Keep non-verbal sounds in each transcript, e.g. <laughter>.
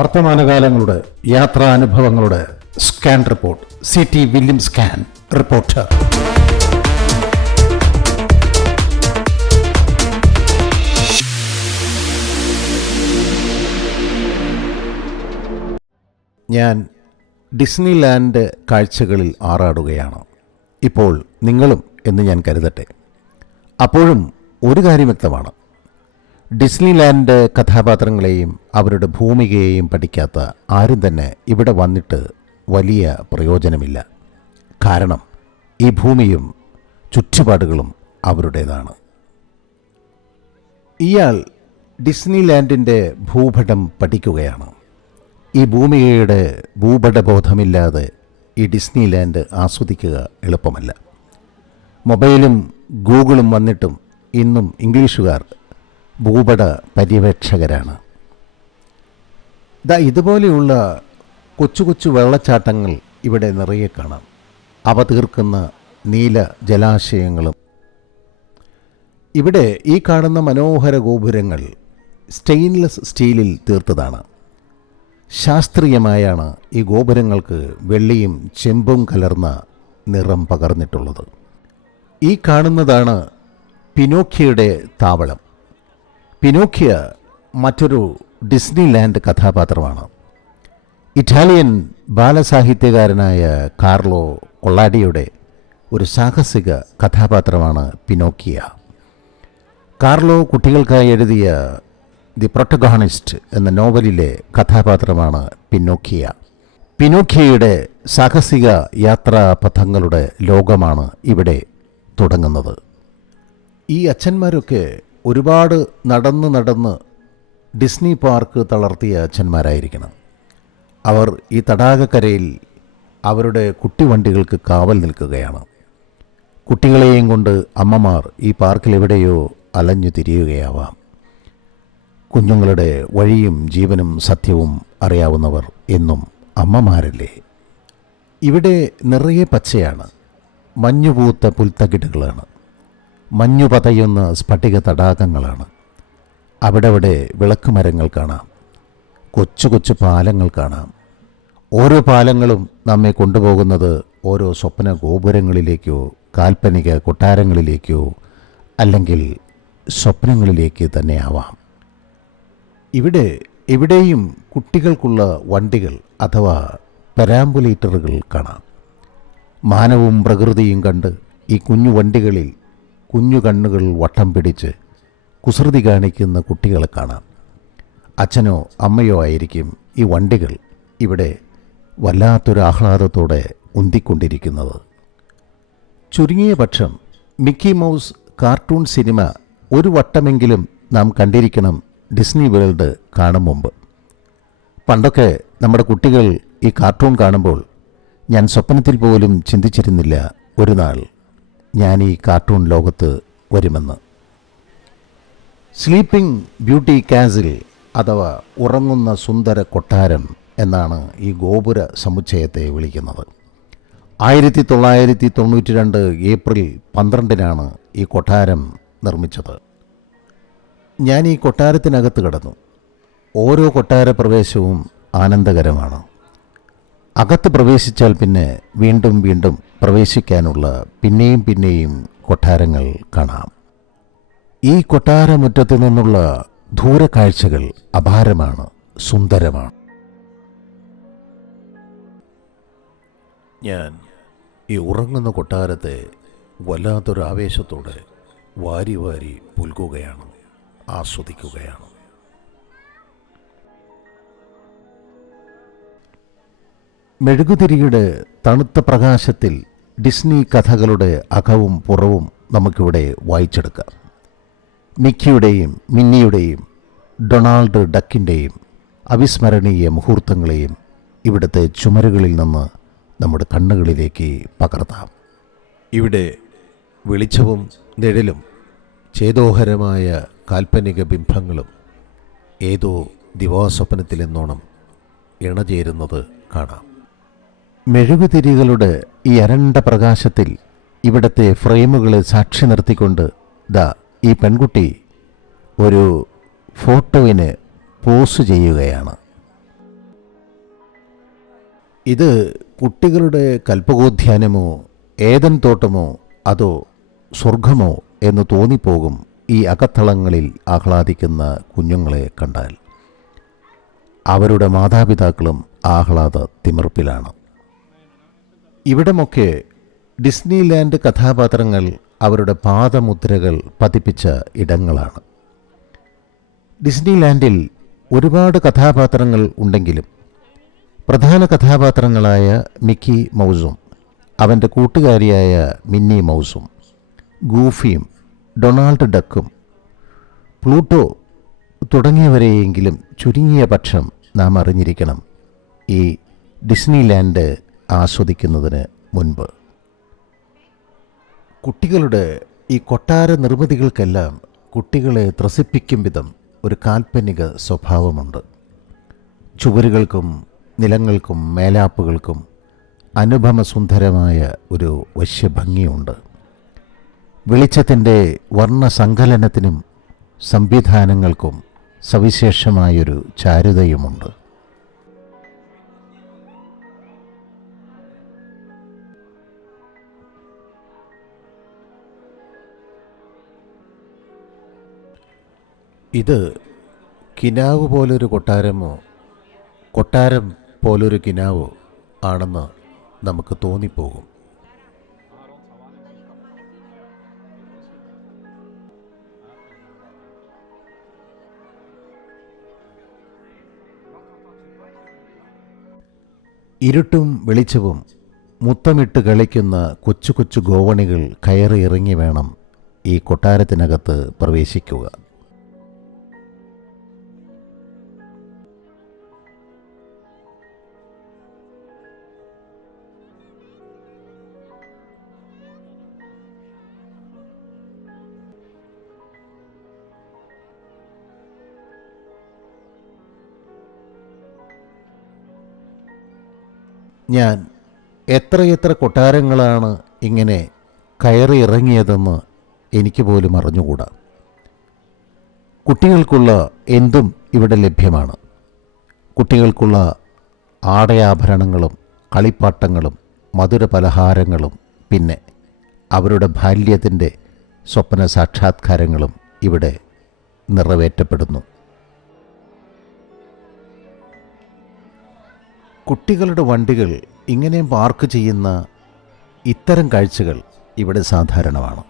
വർത്തമാനകാലങ്ങളുടെ യാത്രാനുഭവങ്ങളുടെ scan report. C T William scan reporter. ഞാൻ Disneyland കാഴ്ചകളിൽ ആറാടുകയാണ്. ഇപ്പോൾ നിങ്ങളും എന്ന് ഞാൻ കരുതട്ടെ. അപ്പോഴും ഒരു കാര്യം വ്യക്തമാണ്. ഡിസ്നി ലാൻഡ് കഥാപാത്രങ്ങളെയും അവരുടെ ഭൂമികയെയും പഠിക്കാത്ത ആരും തന്നെ ഇവിടെ വന്നിട്ട് വലിയ പ്രയോജനമില്ല. കാരണം ഈ ഭൂമിയും ചുറ്റുപാടുകളും അവരുടേതാണ്. ഇയാൾ ഡിസ്നി ലാൻഡിന്റെ ഭൂപടം പഠിക്കുകയാണ്. ഈ ഭൂമികയുടെ ഭൂപടബോധമില്ലാതെ ഈ ഡിസ്നി ലാൻഡ് ആസ്വദിക്കുക എളുപ്പമല്ല. മൊബൈലും ഗൂഗിളും വന്നിട്ടും ഇന്നും ഇംഗ്ലീഷുകാർ ഭൂപട പര്യവേക്ഷകരാണ്. ദാ ഇതുപോലെയുള്ള കൊച്ചു കൊച്ചു വെള്ളച്ചാട്ടങ്ങൾ ഇവിടെ നിറയെ കാണാം. അവ തീർക്കുന്ന നീല ജലാശയങ്ങളും. ഇവിടെ ഈ കാണുന്ന മനോഹര ഗോപുരങ്ങൾ സ്റ്റെയിൻലെസ് സ്റ്റീലിൽ തീർത്തതാണ്. ശാസ്ത്രീയമായാണ് ഈ ഗോപുരങ്ങൾക്ക് വെള്ളിയും ചെമ്പും കലർന്ന നിറം പകർന്നിട്ടുള്ളത്. ഈ കാണുന്നതാണ് പിനോക്കിയുടെ താവളം. പിനോക്കിയ മറ്റൊരു ഡിസ്നി ലാൻഡ് കഥാപാത്രമാണ്. ഇറ്റാലിയൻ ബാലസാഹിത്യകാരനായ കാർലോ കൊള്ളാടിയുടെ ഒരു സാഹസിക കഥാപാത്രമാണ് പിനോക്കിയ. കാർലോ കുട്ടികൾക്കായി എഴുതിയ ദി പ്രൊട്ടഗോണിസ്റ്റ് എന്ന നോവലിലെ കഥാപാത്രമാണ് പിന്നോക്കിയ പിനോക്കിയയുടെ സാഹസിക യാത്രാപഥങ്ങളുടെ ലോകമാണ് ഇവിടെ തുടങ്ങുന്നത്. ഈ അച്ഛന്മാരൊക്കെ ഒരുപാട് നടന്ന് നടന്ന് ഡിസ്നി പാർക്ക് തളർത്തിയ അച്ഛന്മാരായിരിക്കണം. അവർ ഈ തടാകക്കരയിൽ അവരുടെ കുട്ടിവണ്ടികൾക്ക് കാവൽ നിൽക്കുകയാണ്. കുട്ടികളെയും കൊണ്ട് അമ്മമാർ ഈ പാർക്കിൽ എവിടെയോ അലഞ്ഞു തിരിയുകയാവാം. കുഞ്ഞുങ്ങളുടെ വഴിയും ജീവനും സത്യവും അറിയാവുന്നവർ എന്നും അമ്മമാരല്ലേ? ഇവിടെ നിറയെ പച്ചയാണ്. മഞ്ഞുപൂത്ത പുൽത്തകിടുകളാണ്. മഞ്ഞു പതയുന്ന സ്ഫടിക തടാകങ്ങളാണ്. അവിടെവിടെ വിളക്കുമരങ്ങൾ കാണാം. കൊച്ചു കൊച്ചു പാലങ്ങൾ കാണാം. ഓരോ പാലങ്ങളും നമ്മെ കൊണ്ടുപോകുന്നത് ഓരോ സ്വപ്ന ഗോപുരങ്ങളിലേക്കോ കാൽപ്പനിക കൊട്ടാരങ്ങളിലേക്കോ അല്ലെങ്കിൽ സ്വപ്നങ്ങളിലേക്ക് തന്നെയാവാം ഇവിടെ എവിടെയും കുട്ടികൾക്കുള്ള വണ്ടികൾ അഥവാ പെരാമ്പുലേറ്ററുകൾ കാണാം. മാനവും പ്രകൃതിയും കണ്ട് ഈ കുഞ്ഞു വണ്ടികളിൽ കുഞ്ഞു കണ്ണുകൾ വട്ടം പിടിച്ച് കുസൃതി കാണിക്കുന്ന കുട്ടികളെ കാണാം. അച്ഛനോ അമ്മയോ ആയിരിക്കും ഈ വണ്ടികൾ ഇവിടെ വല്ലാത്തൊരു ആഹ്ലാദത്തോടെ ഉന്തിക്കൊണ്ടിരിക്കുന്നത്. ചുരുങ്ങിയ പക്ഷം മിക്കി മൗസ് കാർട്ടൂൺ സിനിമ ഒരു വട്ടമെങ്കിലും നാം കണ്ടിരിക്കണം ഡിസ്നി വേൾഡ് കാണും മുമ്പ്. പണ്ടൊക്കെ നമ്മുടെ കുട്ടികൾ ഈ കാർട്ടൂൺ കാണുമ്പോൾ ഞാൻ സ്വപ്നത്തിൽ പോലും ചിന്തിച്ചിരുന്നില്ല ഒരു നാൾ ഞാൻ ഈ കാർട്ടൂൺ ലോകത്ത് വരുമെന്ന്. സ്ലീപ്പിംഗ് ബ്യൂട്ടി കാസിൽ അഥവാ ഉറങ്ങുന്ന സുന്ദര കൊട്ടാരം എന്നാണ് ഈ ഗോപുര സമുച്ചയത്തെ വിളിക്കുന്നത്. ആയിരത്തി തൊള്ളായിരത്തി തൊണ്ണൂറ്റി രണ്ട് ഏപ്രിൽ പന്ത്രണ്ടിനാണ് ഈ കൊട്ടാരം നിർമ്മിച്ചത്. ഞാൻ ഈ കൊട്ടാരത്തിനകത്ത് കിടന്നു. ഓരോ കൊട്ടാര പ്രവേശവും ആനന്ദകരമാണ്. അകത്ത് പ്രവേശിച്ചാൽ പിന്നെ വീണ്ടും വീണ്ടും പ്രവേശിക്കാനുള്ള പിന്നെയും പിന്നെയും കൊട്ടാരങ്ങൾ കാണാം. ഈ കൊട്ടാരമുറ്റത്തു നിന്നുള്ള ദൂരക്കാഴ്ചകൾ അപാരമാണ് സുന്ദരമാണ്. ഞാൻ ഈ ഉറങ്ങുന്ന കൊട്ടാരത്തെ വല്ലാത്തൊരു ആവേശത്തോടെ വാരി വാരി പുൽകുകയാണ് ആസ്വദിക്കുകയാണ്. മെഴുകുതിരിയുടെ തണുത്ത പ്രകാശത്തിൽ ഡിസ്നി കഥകളുടെ അകവും പുറവും നമുക്കിവിടെ വായിച്ചെടുക്കാം. മിക്കിയുടെയും മിന്നിയുടെയും ഡൊണാൾഡ് ഡക്കിന്റെയും അവിസ്മരണീയ മുഹൂർത്തങ്ങളെയും ഇവിടുത്തെ ചുമരുകളിൽ നിന്ന് നമ്മുടെ കണ്ണുകളിലേക്ക് പകർത്താം. ഇവിടെ വെളിച്ചവും നിഴലും ചേതോഹരമായ കാൽപ്പനിക ബിംബങ്ങളും ഏതോ ദിവാസ്വപ്നത്തിലെന്നോണം ഇണചേരുന്നത് കാണാം. മെഴുകുതിരികളുടെ ഈ അരണ്ട പ്രകാശത്തിൽ ഇവിടത്തെ ഫ്രെയിമുകളെ സാക്ഷി നിർത്തിക്കൊണ്ട് ദാ ഈ പെൺകുട്ടി ഒരു ഫോട്ടോവിന് പോസ് ചെയ്യുകയാണ്. ഇത് കുട്ടികളുടെ കൽപ്പകോദ്യാനമോ ഏതൻ തോട്ടമോ അതോ സ്വർഗമോ എന്ന് തോന്നിപ്പോകും ഈ അകത്തളങ്ങളിൽ ആഹ്ലാദിക്കുന്ന കുഞ്ഞുങ്ങളെ കണ്ടാൽ. അവരുടെ മാതാപിതാക്കളും ആഹ്ലാദ തിമിർപ്പിലാണ്. ഇവിടമൊക്കെ ഡിസ്നിലാൻഡ് കഥാപാത്രങ്ങൾ അവരുടെ പാദമുദ്രകൾ പതിപ്പിച്ച ഇടങ്ങളാണ്. ഡിസ്നിലാൻഡിൽ ഒരുപാട് കഥാപാത്രങ്ങൾ ഉണ്ടെങ്കിലും പ്രധാന കഥാപാത്രങ്ങളായ മിക്കി മൗസും അവന്റെ കൂട്ടുകാരിയായ മിന്നി മൗസും ഗൂഫിയും ഡൊണാൾഡ് ഡക്കും പ്ലൂട്ടോ തുടങ്ങിയവരെയെങ്കിലും ചുരുങ്ങിയ പക്ഷം നാം അറിഞ്ഞിരിക്കണം ഈ ഡിസ്നിലാൻഡ് ആസ്വദിക്കുന്നതിന് മുൻപ്. കുട്ടികളുടെ ഈ കൊട്ടാര നിർമ്മിതികൾക്കെല്ലാം കുട്ടികളെ ത്രസിപ്പിക്കും വിധം ഒരു കാൽപ്പനിക സ്വഭാവമുണ്ട്. ചുവരുകൾക്കും നിലങ്ങൾക്കും മേലാപ്പുകൾക്കും അനുപമസുന്ദരമായ ഒരു വശ്യഭംഗിയുണ്ട്. വെളിച്ചത്തിന്റെ വർണസങ്കലനത്തിനും സംവിധാനങ്ങൾക്കും സവിശേഷമായൊരു ചാരുതയുമുണ്ട്. ഇത് കിനാവ് പോലൊരു കൊട്ടാരമോ? കൊട്ടാരം പോലൊരു കിനാവോ ആണെന്ന് നമുക്ക് തോന്നിപ്പോകും. ഇരുട്ടും വെളിച്ചവും മുത്തമിട്ട് കളിക്കുന്ന കൊച്ചു കൊച്ചു ഗോവണികൾ കയറി ഇറങ്ങി വേണം ഈ കൊട്ടാരത്തിനകത്ത് പ്രവേശിക്കുക. ഞാൻ എത്രയെത്ര കൊട്ടാരങ്ങളാണ് ഇങ്ങനെ കയറി ഇറങ്ങിയതെന്ന് എനിക്ക് പോലും അറിഞ്ഞുകൂടാ. കുട്ടികൾക്കുള്ള എന്തും ഇവിടെ ലഭ്യമാണ്. കുട്ടികൾക്കുള്ള ആടയാഭരണങ്ങളും കളിപ്പാട്ടങ്ങളും മധുര പലഹാരങ്ങളും പിന്നെ അവരുടെ ബാല്യത്തിന്റെ സ്വപ്ന സാക്ഷാത്കാരങ്ങളും ഇവിടെ നിറവേറ്റപ്പെടുന്നു. കുട്ടികളുടെ വണ്ടികൾ ഇങ്ങനെ പാർക്ക് ചെയ്യുന്ന ഇത്തരം കാഴ്ചകൾ ഇവിടെ സാധാരണമാണ്.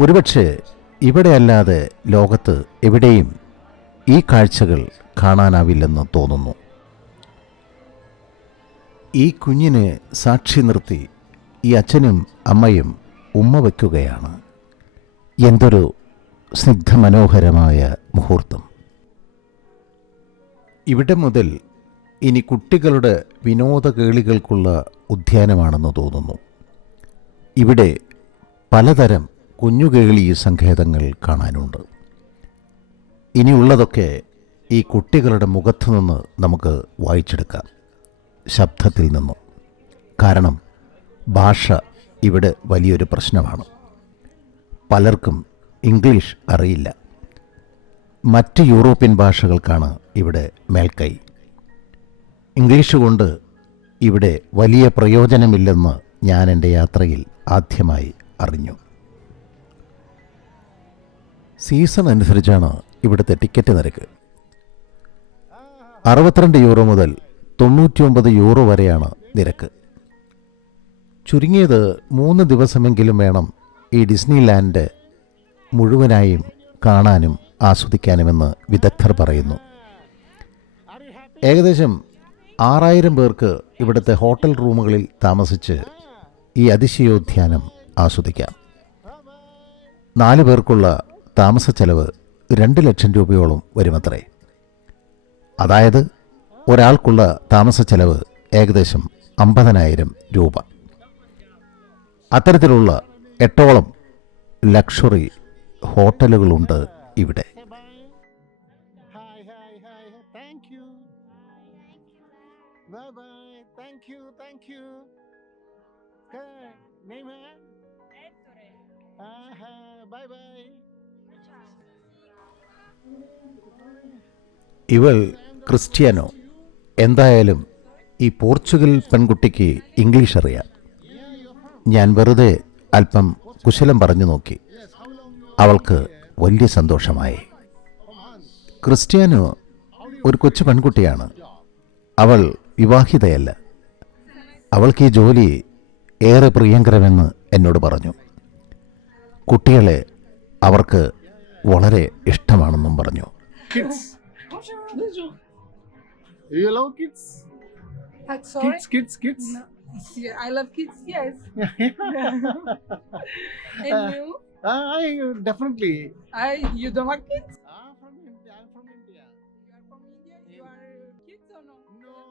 ഒരുപക്ഷെ ഇവിടെയല്ലാതെ ലോകത്ത് എവിടെയും ഈ കാഴ്ചകൾ കാണാനാവില്ലെന്ന് തോന്നുന്നു. ഈ കുഞ്ഞിനെ സാക്ഷി നിർത്തി ഈ അച്ഛനും അമ്മയും ഉമ്മ വയ്ക്കുകയാണ്. എന്തൊരു സ്നിഗ്ധമനോഹരമായ മുഹൂർത്തം. ഇവിടെ മുതൽ ഇനി കുട്ടികളുടെ വിനോദ കേളികൾക്കുള്ള ഉദ്യാനമാണെന്ന് തോന്നുന്നു. ഇവിടെ പലതരം കുഞ്ഞുകേളി സങ്കേതങ്ങൾ കാണാനുണ്ട്. ഇനിയുള്ളതൊക്കെ ഈ കുട്ടികളുടെ മുഖത്തു നിന്ന് നമുക്ക് വായിച്ചെടുക്കാം. ശബ്ദത്തിൽ നിന്നും. കാരണം ഭാഷ ഇവിടെ വലിയൊരു പ്രശ്നമാണ്. പലർക്കും ഇംഗ്ലീഷ് അറിയില്ല. മറ്റ് യൂറോപ്യൻ ഭാഷകൾക്കാണ് ഇവിടെ മേൽക്കൈ. ഇംഗ്ലീഷ് കൊണ്ട് ഇവിടെ വലിയ പ്രയോജനമില്ലെന്ന് ഞാൻ എന്റെ യാത്രയിൽ ആദ്യമായി അറിഞ്ഞു. സീസൺ അനുസരിച്ചാണ് ഇവിടുത്തെ ടിക്കറ്റ് നിരക്ക്. അറുപത്തിരണ്ട് യൂറോ മുതൽ തൊണ്ണൂറ്റിയൊമ്പത് യൂറോ വരെയാണ് നിരക്ക്. ചുരുങ്ങിയത് മൂന്ന് ദിവസമെങ്കിലും വേണം ഈ ഡിസ്നി ലാൻഡ് മുഴുവനായും കാണാനും ആസ്വദിക്കാനുമെന്ന് വിദഗ്ധർ പറയുന്നു. ഏകദേശം ആറായിരം പേർക്ക് ഇവിടുത്തെ ഹോട്ടൽ റൂമുകളിൽ താമസിച്ച് ഈ അതിശയോദ്യാനം ആസ്വദിക്കാം. നാല് പേർക്കുള്ള താമസ ചെലവ് രണ്ട് ലക്ഷം രൂപയോളം വരുമത്രേ. അതായത് ഒരാൾക്കുള്ള താമസ ചെലവ് ഏകദേശം അമ്പതിനായിരം രൂപ. അത്തരത്തിലുള്ള എട്ടോളം ലക്ഷറി ഹോട്ടലുകളുണ്ട് ഇവിടെ. Bye bye. Thank you, thank you. Okay. Name ettore. Aha, bye bye. ഇവൾ ക്രിസ്ത്യാനോ. എന്തായാലും ഈ പോർച്ചുഗൽ പെൺകുട്ടിക്ക് ഇംഗ്ലീഷ് അറിയാം. ഞാൻ വെറുതെ അല്പം കുശലം പറഞ്ഞു നോക്കി. അവൾക്ക് വലിയ സന്തോഷമായി. ക്രിസ്ത്യാനോ ഒരു കൊച്ചു പെൺകുട്ടിയാണ്. അവൾ വിവാഹിതയല്ല. അവൾക്ക് ഈ ജോലി ഏറെ പ്രിയങ്കരമെന്ന് എന്നോട് പറഞ്ഞു. കുട്ടികളെ അവർക്ക് വളരെ ഇഷ്ടമാണെന്നും പറഞ്ഞു. No.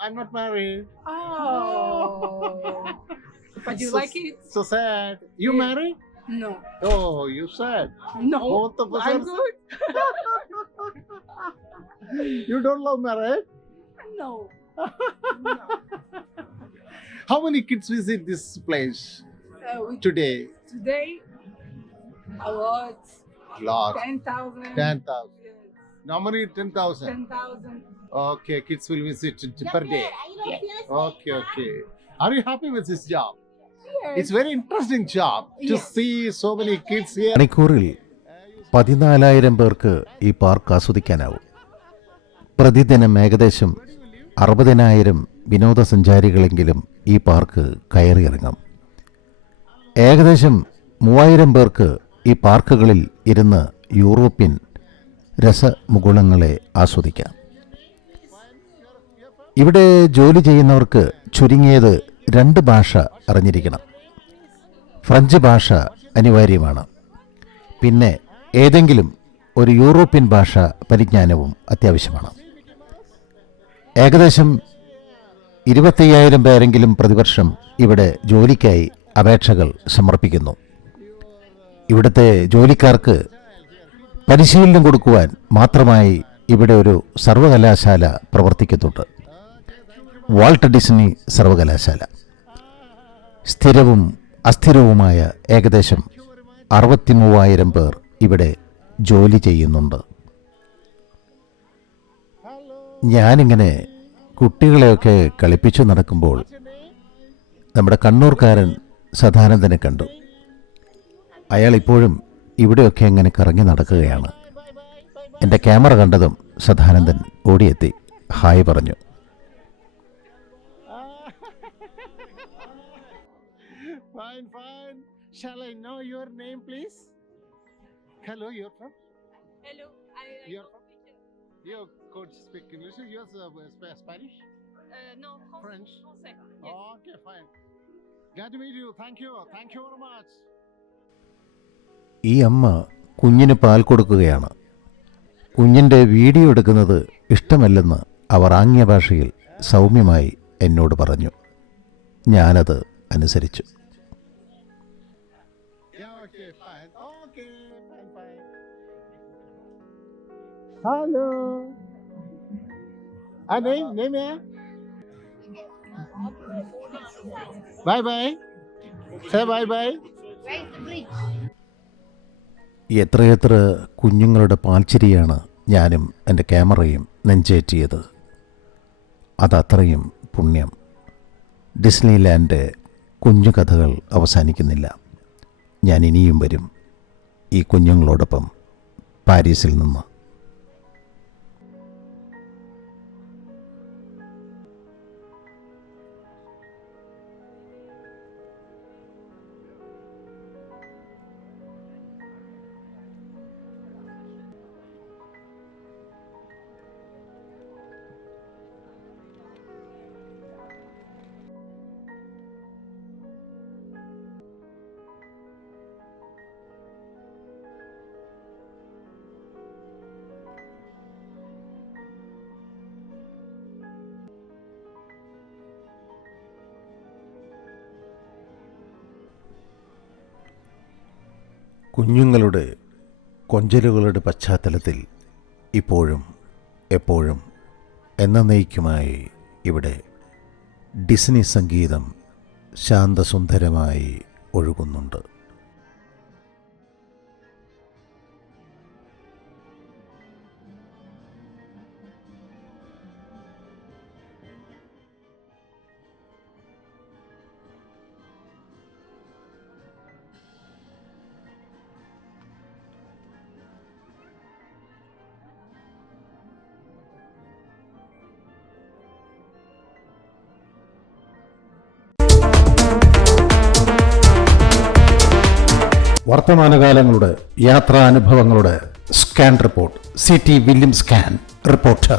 I'm not married. Oh. but you So- like it? So sad. You Yeah. married? No. Oh, you sad. No. Both of us I'm are- good. <laughs> you don't love marriage? No. <laughs> How many kids visit this place Uh, we, today? today, a lot. Lot. 10,000. 10,000. Normally 10,000. 10,000. Okay, kids will visit t- per day. Yes. Okay, okay. Are you happy with this job? Yes. It's very interesting job to Yeah. see so many kids here. മണിക്കൂറിൽ പതിനാലായിരം പേർക്ക് ഈ park ആസ്വദിക്കാനാവും പ്രതിദിനം ഏകദേശം അറുപതിനായിരം വിനോദസഞ്ചാരികളെങ്കിലും ഈ park കയറിയിറങ്ങും ഏകദേശം മൂവായിരം പേർക്ക് ഈ പാർക്കുകളിൽ ഇരുന്ന് യൂറോപ്യൻ രസമുകുളങ്ങളെ ആസ്വദിക്കാം. ഇവിടെ ജോലി ചെയ്യുന്നവർക്ക് ചുരുങ്ങിയത് രണ്ട് ഭാഷ അറിഞ്ഞിരിക്കണം. ഫ്രഞ്ച് ഭാഷ അനിവാര്യമാണ്. പിന്നെ ഏതെങ്കിലും ഒരു യൂറോപ്യൻ ഭാഷ പരിജ്ഞാനവും അത്യാവശ്യമാണ്. ഏകദേശം ഇരുപത്തയ്യായിരം പേരെങ്കിലും പ്രതിവർഷം ഇവിടെ ജോലിക്കായി അപേക്ഷകൾ സമർപ്പിക്കുന്നു. ഇവിടുത്തെ ജോലിക്കാർക്ക് പരിശീലനം കൊടുക്കുവാൻ മാത്രമായി ഇവിടെ ഒരു സർവകലാശാല പ്രവർത്തിക്കുന്നുണ്ട്. വാൾട്ട് ഡിസ്നി സർവകലാശാല. സ്ഥിരവും അസ്ഥിരവുമായ ഏകദേശം അറുപത്തി മൂവായിരം പേർ ഇവിടെ ജോലി ചെയ്യുന്നുണ്ട്. ഞാനിങ്ങനെ കുട്ടികളെയൊക്കെ കളിപ്പിച്ചു നടക്കുമ്പോൾ നമ്മുടെ കണ്ണൂർക്കാരൻ സദാനന്ദനെ കണ്ടു. അയാൾ ഇപ്പോഴും ഇവിടെയൊക്കെ ഇങ്ങനെ കറങ്ങി നടക്കുകയാണ് എന്റെ ക്യാമറ കണ്ടതും സദാനന്ദൻ ഓടിയെത്തി ഹായ് പറഞ്ഞു fine, fine. Shall I know your name, please? Hello, you're from? Hello. I, I You're- go. You could speak English. Yours uh, Spanish? Uh, no, Fran- French? Français. Yes. Okay, fine. Glad to meet you. Thank you. Thank you very much. ഈ അമ്മ കുഞ്ഞിന് പാൽ കൊടുക്കുകയാണ് കുഞ്ഞിന്റെ video എടുക്കുന്നത് ഇഷ്ടമല്ലെന്ന് അവർ ആംഗ്യ ഭാഷയിൽ സൗമ്യമായി എന്നോട് പറഞ്ഞു ഞാനത് അനുസരിച്ചു hello. Bye bye. Hello. Bye name, എത്രയെത്ര കുഞ്ഞുങ്ങളുടെ പാൽച്ചിരിയാണ് ഞാനും എന്റെ ക്യാമറയും നെഞ്ചേറ്റിയത്. അതത്രയും പുണ്യം. ഡിസ്നി ലാൻഡ് കുഞ്ഞു കഥകൾ അവസാനിക്കുന്നില്ല. ഞാൻ ഇനിയും വരും ഈ കുഞ്ഞുങ്ങളോടൊപ്പം പാരീസിൽ നിന്ന്. കുഞ്ഞുങ്ങളുടെ കൊഞ്ചലുകളുടെ പശ്ചാത്തലത്തിൽ ഇപ്പോഴും എപ്പോഴും എന്ന എന്നേക്കുമായി ഇവിടെ ഡിസ്നി സംഗീതം ശാന്തസുന്ദരമായി ഒഴുകുന്നുണ്ട്. വർത്തമാനകാലങ്ങളുടെ യാത്രാനുഭവങ്ങളുടെ scan report. C T William scan reporter